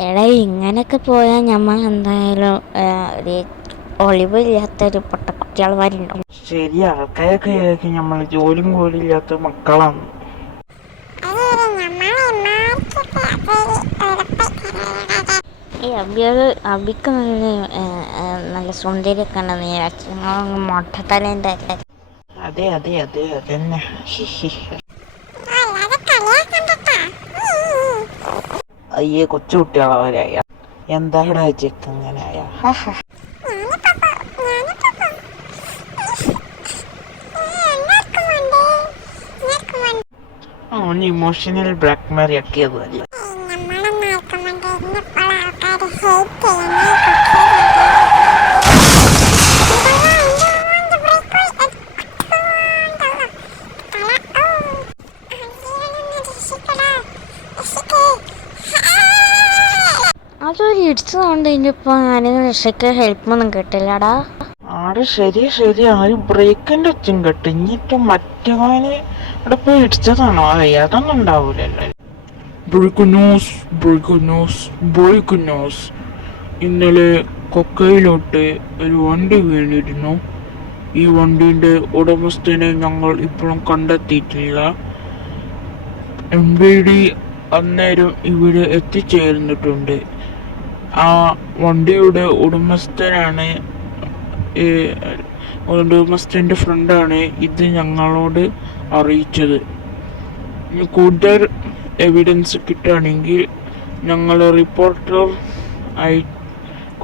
എടാ ഇങ്ങനെയൊക്കെ പോയാൽ നമ്മൾ എന്തായാലും ഒരു ഒളിവില്ലാത്തൊരു പൊട്ടക്കുട്ടികളമാരുണ്ടാവും. ശരി, ആൾക്കാരൊക്കെ വിചാരിക്കും നമ്മൾ ജോലിയും കൂടി ഇല്ലാത്ത മക്കളാണ്. ഈ അബിക്ക് നല്ല സുന്ദരിയൊക്കെ ഉണ്ടെന്ന് വിചാരിച്ചു. മൊട്ടത്തലേൻ്റെ അല്ലേ? അതെ അതെ അതെ അതന്നെ. അയ്യേ, കൊച്ചു കുട്ടികളവരായ എന്താടാ ചെക്കങ്ങനായ. ഓന് ഇമോഷണൽ ബ്ലാക്ക്മെയിൽ ആക്കിയതല്ലേ. അതൊരു ഇടിച്ചതുകൊണ്ട് ഇനിയിപ്പോൾ ആരെങ്കിലും രക്ഷയ്ക്ക് ഹെൽപ്പൊന്നും കിട്ടില്ലടാ. ആടെ ശരി ശരി, ആര് ബ്രേക്കിന്റെ ഒച്ചും കെട്ട്. ഇനിയിപ്പോ മറ്റവന് അവിടെ പോയി ഇടിച്ചതാണോ? അതൊന്നും ഉണ്ടാവൂലല്ലോ. ഇന്നലെ കൊക്കയിലോട്ട് ഒരു വണ്ടി വീണിരുന്നു. ഈ വണ്ടിന്റെ ഉടമസ്ഥനെ ഞങ്ങൾ ഇപ്പോഴും കണ്ടെത്തിയിട്ടില്ല. MVD അന്നേരം ഇവിടെ എത്തിച്ചേർന്നിട്ടുണ്ട്. ആ വണ്ടിയുടെ ഉടമസ്ഥന്റെ ഫ്രണ്ടാണ് ഇത് ഞങ്ങളോട് അറിയിച്ചത്. ഇനി കൂടുതൽ എവിഡൻസ് കിട്ടുകയാണെങ്കിൽ ഞങ്ങളെ റിപ്പോർട്ടർ ആയി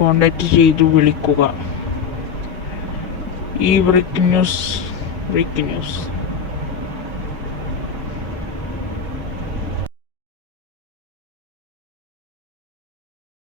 കോണ്ടാക്ട് ചെയ്ത് വിളിക്കുക. ഈ ബ്രേക്കിംഗ് ന്യൂസ്